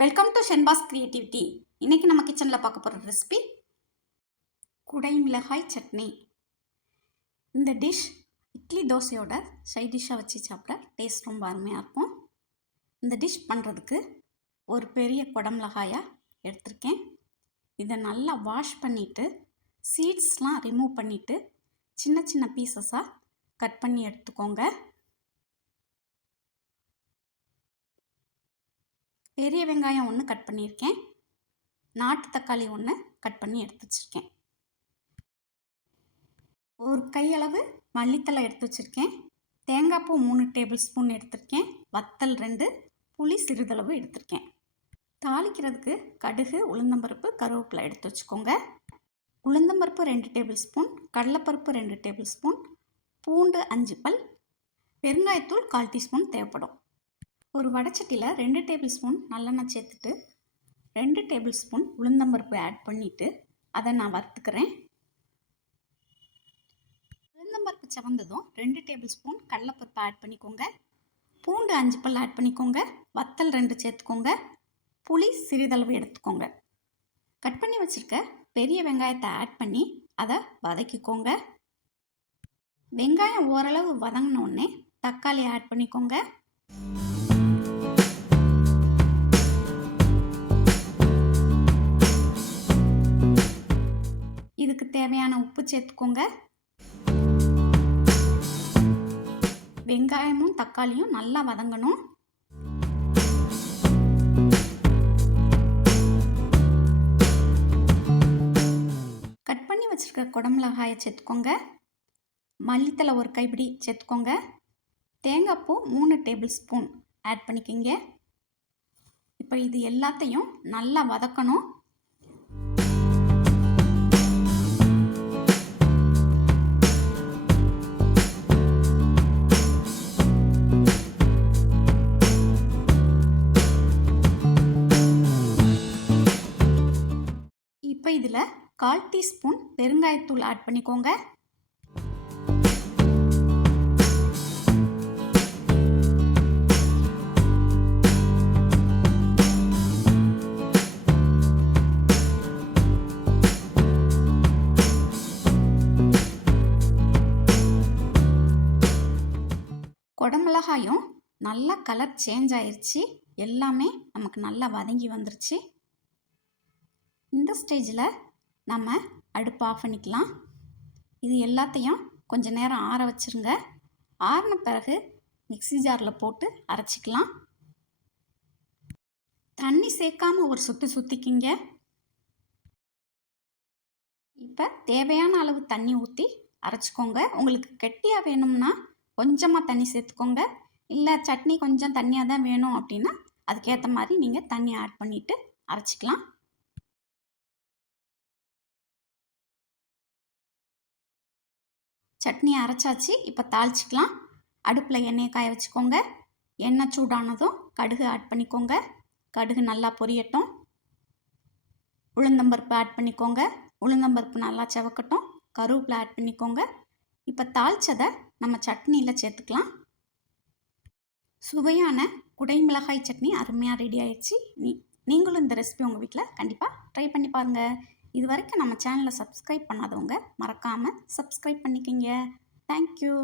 Welcome to Shenba's creativity இன்றைக்கி நம்ம கிச்சனில் பார்க்க போகிற ரெசிபி குடை மிளகாய் சட்னி. இந்த டிஷ் இட்லி தோசையோட சைட் டிஷ்ஷாக வச்சு சாப்பிட டேஸ்ட் ரொம்ப அருமையாக இருக்கும். இந்த டிஷ் பண்ணுறதுக்கு ஒரு பெரிய குடமிளகாயாக எடுத்திருக்கேன். இதை நல்லா வாஷ் பண்ணிவிட்டு சீட்ஸ்லாம் ரிமூவ் பண்ணிவிட்டு சின்ன சின்ன பீசஸாக கட் பண்ணி எடுத்துக்கோங்க. பெரிய வெங்காயம் ஒன்று கட் பண்ணியிருக்கேன். நாட்டு தக்காளி ஒன்று கட் பண்ணி எடுத்து வச்சுருக்கேன். ஒரு கையளவு மல்லித்தலை எடுத்து வச்சுருக்கேன். தேங்காய் பூ மூணு டேபிள் ஸ்பூன் எடுத்திருக்கேன். வத்தல் ரெண்டு புளி சிறிதளவு எடுத்திருக்கேன். தாளிக்கிறதுக்கு கடுகு உளுந்தம்பருப்பு கருவேப்பிலை எடுத்து வச்சுக்கோங்க. உளுந்தம்பருப்பு ரெண்டு டேபிள் ஸ்பூன் கடலைப்பருப்பு ரெண்டு டேபிள் ஸ்பூன் பூண்டு அஞ்சு பல் பெருங்காயத்தூள் கால் டீஸ்பூன் தேவைப்படும். ஒரு வடச்சட்டியில் ரெண்டு டேபிள் ஸ்பூன் நல்லெண்ணெய் சேர்த்துட்டு ரெண்டு டேபிள் ஸ்பூன் உளுந்தம்பருப்பு ஆட் பண்ணிவிட்டு அதை நான் வறுத்துக்கிறேன். உளுந்தம்பருப்பு செவந்ததும் ரெண்டு டேபிள் ஸ்பூன் கடலைப்பருப்பு ஆட் பண்ணிக்கோங்க. பூண்டு அஞ்சு பல் ஆட் பண்ணிக்கோங்க. வத்தல் ரெண்டு சேர்த்துக்கோங்க. புளி சிறிதளவு எடுத்துக்கோங்க. கட் பண்ணி வச்சுருக்க பெரிய வெங்காயத்தை ஆட் பண்ணி அதை வதக்கிக்கோங்க. வெங்காயம் ஓரளவு வதங்கினோடனே தக்காளி ஆட் பண்ணிக்கோங்க. சேர்த்துக்கோங்க. வெங்காயமும் தக்காளியும் நல்லா வதங்கணும். கட் பண்ணி வச்சுருக்க குடமிளகாயை சேர்த்துக்கோங்க. மல்லித்தலை ஒரு கைப்பிடி சேர்த்துக்கோங்க. தேங்காய் பூ மூணு டேபிள் ஸ்பூன் ஆட் பண்ணிக்கிங்க. இப்போ இது எல்லாத்தையும் நல்லா வதக்கணும். இதில் கால் டீஸ்பூன் பெருங்காயத்தூள் ஆட் பண்ணிக்கோங்க. குடமிளகாயும் நல்லா கலர் சேஞ்ச் ஆயிடுச்சு எல்லாமே நமக்கு நல்லா வதங்கி வந்துருச்சு. இந்த ஸ்டேஜில் நம்ம அடுப்பு ஆஃப் பண்ணிக்கலாம். இது எல்லாத்தையும் கொஞ்ச நேரம் ஆற வச்சுருங்க. ஆறின பிறகு மிக்ஸி ஜாரில் போட்டு அரைச்சிக்கலாம். தண்ணி சேர்க்காமல் ஒரு சுற்றி சுற்றிக்கிங்க இப்போ தேவையான அளவு தண்ணி ஊற்றி அரைச்சிக்கோங்க. உங்களுக்கு கெட்டியாக வேணும்னா கொஞ்சமாக தண்ணி சேர்த்துக்கோங்க. இல்லை சட்னி கொஞ்சம் தண்ணியாக தான் வேணும் அப்படின்னா அதுக்கேற்ற மாதிரி நீங்கள் தண்ணி ஆட் பண்ணிவிட்டு அரைச்சிக்கலாம். சட்னி அரைச்சாச்சு. இப்போ தாளிச்சிக்கலாம். அடுப்பில் எண்ணெயை காய வச்சுக்கோங்க. எண்ணெய் சூடானதும் கடுகு ஆட் பண்ணிக்கோங்க. கடுகு நல்லா பொரியட்டும். உளுந்தம்பருப்பு ஆட் பண்ணிக்கோங்க. உளுந்தம்பருப்பு நல்லா செவக்கட்டும். கருவேப்பில் ஆட் பண்ணிக்கோங்க. இப்போ தாளிச்சதை நம்ம சட்னியில் சேர்த்துக்கலாம். சுவையான குடை மிளகாய் சட்னி அருமையாக ரெடி ஆயிடுச்சு. நீ நீங்களும் இந்த ரெசிபி உங்கள் வீட்டில் கண்டிப்பாக ட்ரை பண்ணி பாருங்கள் இது வரைக்கும் நம்ம சேனலை சப்ஸ்கிரைப் பண்ணாதவங்க மறக்காமல் சப்ஸ்கிரைப் பண்ணிக்கிங்க. தேங்க்யூ